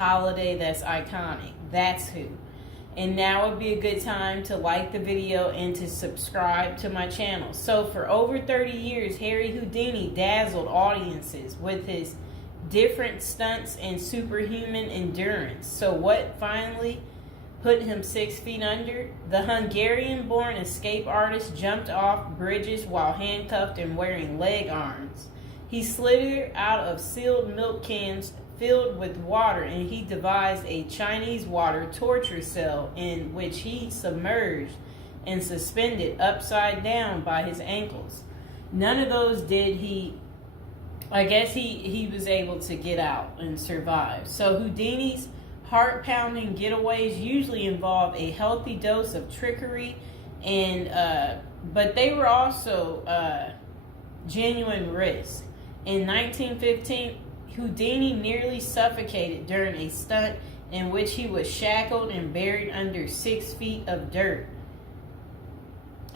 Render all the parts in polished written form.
holiday that's iconic. That's who. And now would be a good time to like the video and to subscribe to my channel. So for over 30 years, Harry Houdini dazzled audiences with his different stunts and superhuman endurance. So what finally put him 6 feet under? The Hungarian-born escape artist jumped off bridges while handcuffed and wearing leg irons. He slithered out of sealed milk cans filled with water, and he devised a Chinese water torture cell in which he submerged and suspended upside down by his ankles. None of those did he. I guess he was able to get out and survive. So Houdini's heart-pounding getaways usually involve a healthy dose of trickery, and but they were also genuine risk. In 1915, Houdini nearly suffocated during a stunt in which he was shackled and buried under 6 feet of dirt.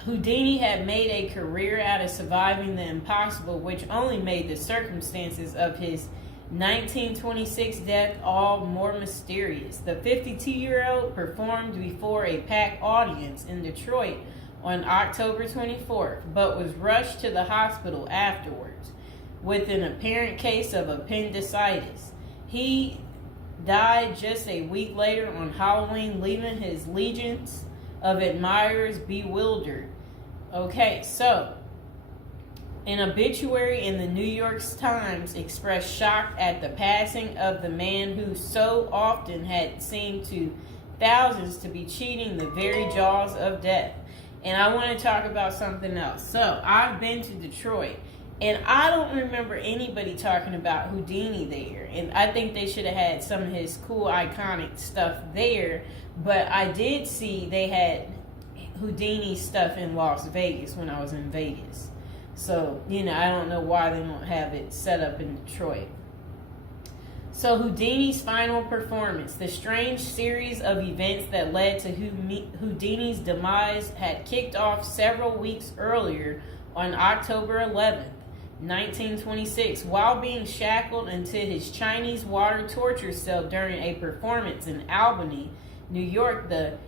Houdini had made a career out of surviving the impossible, which only made the circumstances of his 1926 death all more mysterious. The 52-year-old performed before a packed audience in Detroit on October 24th, but was rushed to the hospital afterwards with an apparent case of appendicitis. He died just a week later on Halloween, leaving his legions of admirers bewildered. Okay, so an obituary in the New York Times expressed shock at the passing of the man who so often had seemed to thousands to be cheating the very jaws of death. And I want to talk about something else. So I've been to Detroit, and I don't remember anybody talking about Houdini there. And I think they should have had some of his cool, iconic stuff there. But I did see they had Houdini stuff in Las Vegas when I was in Vegas. So, I don't know why they don't have it set up in Detroit. So Houdini's final performance. The strange series of events that led to Houdini's demise had kicked off several weeks earlier on October 11th. 1926, while being shackled into his Chinese water torture cell during a performance in Albany, New York. So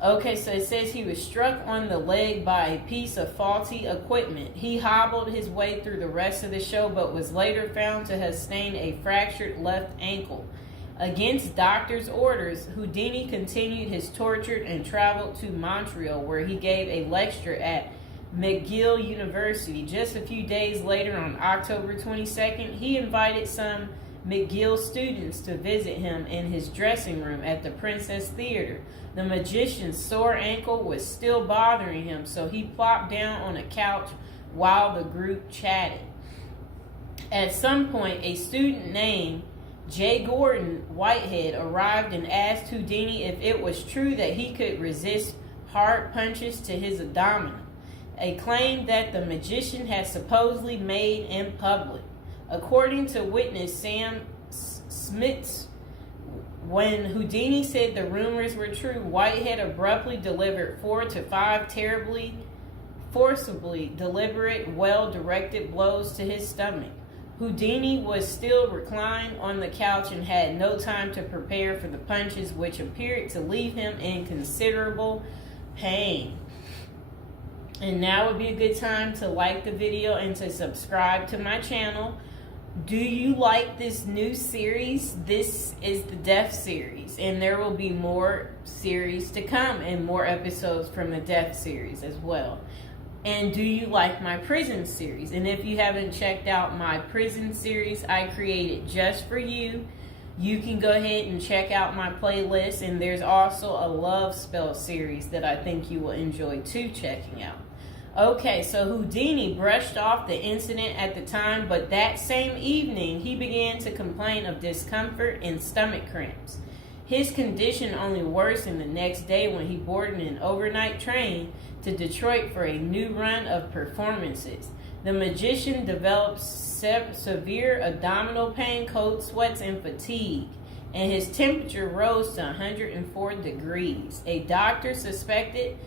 it says he was struck on the leg by a piece of faulty equipment. He hobbled his way through the rest of the show, but was later found to have sustained a fractured left ankle. Against doctors' orders, Houdini continued his torture and traveled to Montreal, where he gave a lecture at McGill University. Just a few days later, on October 22nd, he invited some McGill students to visit him in his dressing room at the Princess Theater. The magician's sore ankle was still bothering him, so he plopped down on a couch while the group chatted. At some point, a student named J. Gordon Whitehead arrived and asked Houdini if it was true that he could resist hard punches to his abdomen, a claim that the magician had supposedly made in public. According to witness Sam Smits, when Houdini said the rumors were true, Whitehead abruptly delivered 4 to 5 terribly, forcibly deliberate, well-directed blows to his stomach. Houdini was still reclined on the couch and had no time to prepare for the punches, which appeared to leave him in considerable pain. And now would be a good time to like the video and to subscribe to my channel. Do you like this new series? This is the Death series, and there will be more series to come and more episodes from the Death series as well. And do you like my prison series? And if you haven't checked out my prison series I created just for you, you can go ahead and check out my playlist. And there's also a love spell series that I think you will enjoy too checking out. Okay, so Houdini brushed off the incident at the time, but that same evening he began to complain of discomfort and stomach cramps. His condition only worsened the next day when he boarded an overnight train to Detroit for a new run of performances. The magician developed severe abdominal pain, cold sweats, and fatigue, and his temperature rose to 104 degrees. A doctor suspected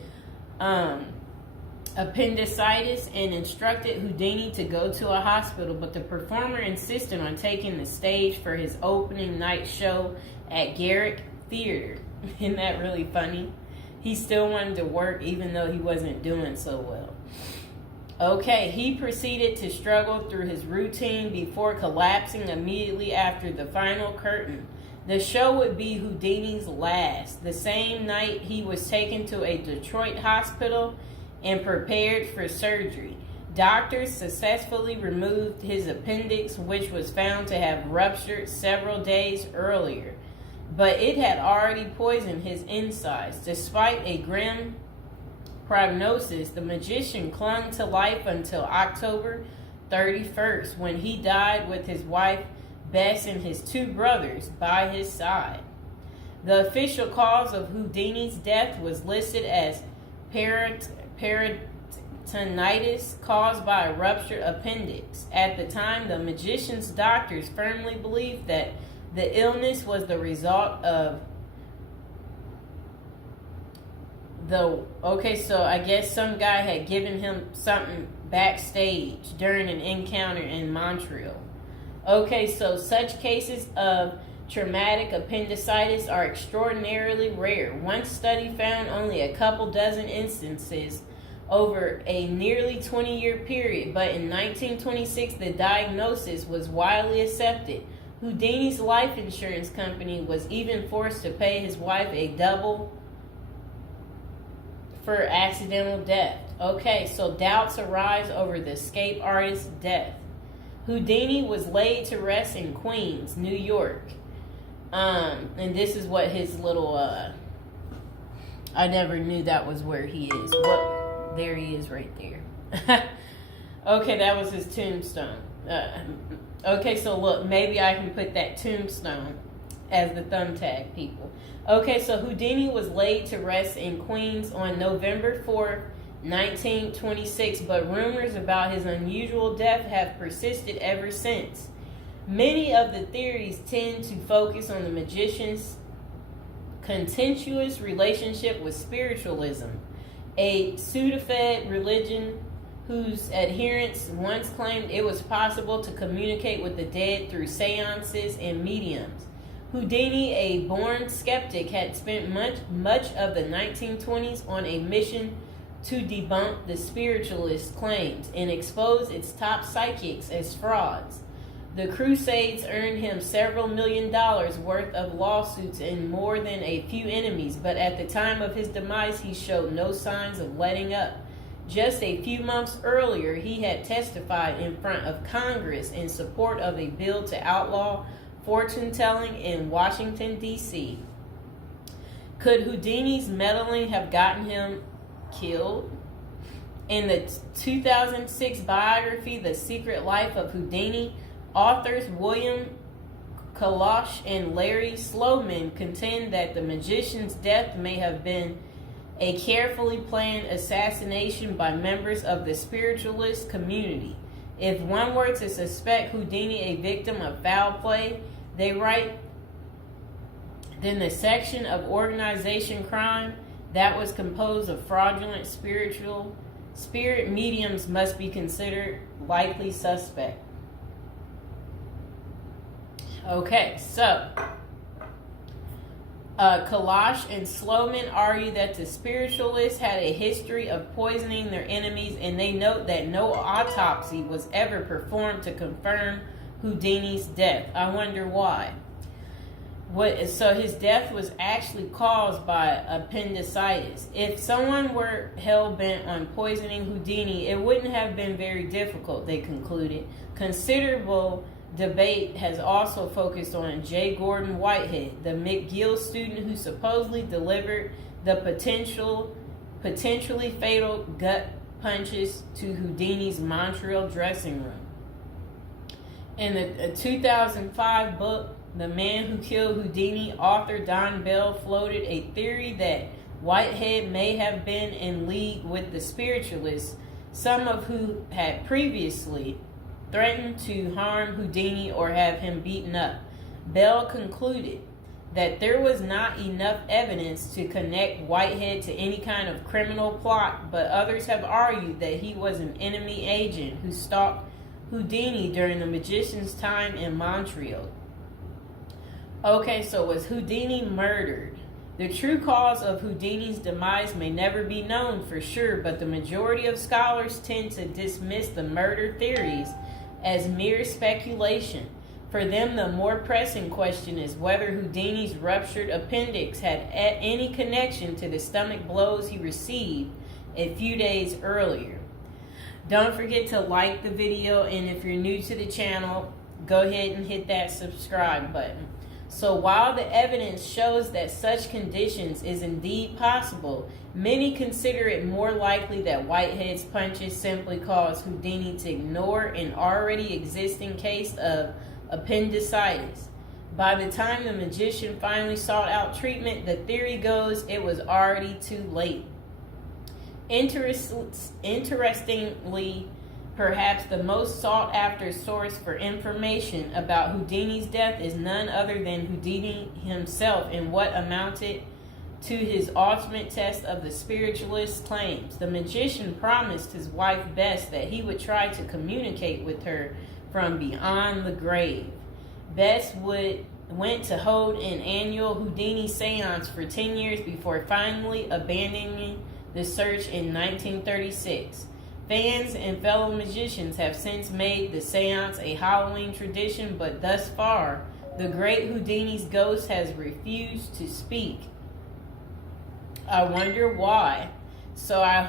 appendicitis and instructed Houdini to go to a hospital, but the performer insisted on taking the stage for his opening night show at Garrick Theater. Isn't that really funny? He still wanted to work even though he wasn't doing so well. Okay, he proceeded to struggle through his routine before collapsing immediately after the final curtain. The show would be Houdini's last. The same night, he was taken to a Detroit hospital and prepared for surgery. Doctors successfully removed his appendix, which was found to have ruptured several days earlier, but it had already poisoned his insides. Despite a grim prognosis, the magician clung to life until October 31st, when he died with his wife Bess and his two brothers by his side. The official cause of Houdini's death was listed as peritonitis caused by a ruptured appendix. At the time, the magician's doctors firmly believed that the illness was the result of so I guess some guy had given him something backstage during an encounter in Montreal. Okay, so such cases of traumatic appendicitis are extraordinarily rare. One study found only a couple dozen instances over a nearly 20-year period, but in 1926 the diagnosis was widely accepted. Houdini's life insurance company was even forced to pay his wife a double for accidental death. Okay, so doubts arise over the escape artist's death. Houdini was laid to rest in Queens, New York. And this is what his little, I never knew that was where he is. There he is right there. Okay, that was his tombstone. Okay, so look, maybe I can put that tombstone as the thumbtack, people. Okay, so Houdini was laid to rest in Queens on November 4th, 1926, but rumors about his unusual death have persisted ever since. Many of the theories tend to focus on the magician's contentious relationship with spiritualism, a pseudo-fed religion whose adherents once claimed it was possible to communicate with the dead through seances and mediums. Houdini, a born skeptic, had spent much of the 1920s on a mission to debunk the spiritualist claims and expose its top psychics as frauds. The Crusades earned him several $1 million worth of lawsuits and more than a few enemies, but at the time of his demise, he showed no signs of letting up. Just a few months earlier, he had testified in front of Congress in support of a bill to outlaw fortune-telling in Washington, D.C. Could Houdini's meddling have gotten him killed? In the 2006 biography, The Secret Life of Houdini, authors William Kalash and Larry Sloman contend that the magician's death may have been a carefully planned assassination by members of the spiritualist community. If one were to suspect Houdini a victim of foul play, they write, then the section of organization crime that was composed of fraudulent spirit mediums must be considered likely suspect. Okay, so Kalash and Sloman argue that the spiritualists had a history of poisoning their enemies, and they note that no autopsy was ever performed to confirm Houdini's death. I wonder why. So his death was actually caused by appendicitis. If someone were hell-bent on poisoning Houdini, it wouldn't have been very difficult, they concluded. Considerable debate has also focused on J. Gordon Whitehead, the McGill student who supposedly delivered the potentially fatal gut punches to Houdini's Montreal dressing room. In the 2005 book, The Man Who Killed Houdini, author Don Bell floated a theory that Whitehead may have been in league with the spiritualists, some of who had previously threatened to harm Houdini or have him beaten up. Bell concluded that there was not enough evidence to connect Whitehead to any kind of criminal plot, but others have argued that he was an enemy agent who stalked Houdini during the magician's time in Montreal. Okay, so was Houdini murdered? The true cause of Houdini's demise may never be known for sure, but the majority of scholars tend to dismiss the murder theories as mere speculation. For them, the more pressing question is whether Houdini's ruptured appendix had any connection to the stomach blows he received a few days earlier. Don't forget to like the video, and if you're new to the channel, go ahead and hit that subscribe button. So while the evidence shows that such conditions is indeed possible, many consider it more likely that Whitehead's punches simply caused Houdini to ignore an already existing case of appendicitis. By the time the magician finally sought out treatment, the theory goes it was already too late. Interestingly, perhaps the most sought after source for information about Houdini's death is none other than Houdini himself in what amounted to his ultimate test of the spiritualist's claims. The magician promised his wife Bess that he would try to communicate with her from beyond the grave. Bess went to hold an annual Houdini seance for 10 years before finally abandoning the search in 1936. Fans and fellow magicians have since made the seance a Halloween tradition, but thus far, the great Houdini's ghost has refused to speak. I wonder why. So I hope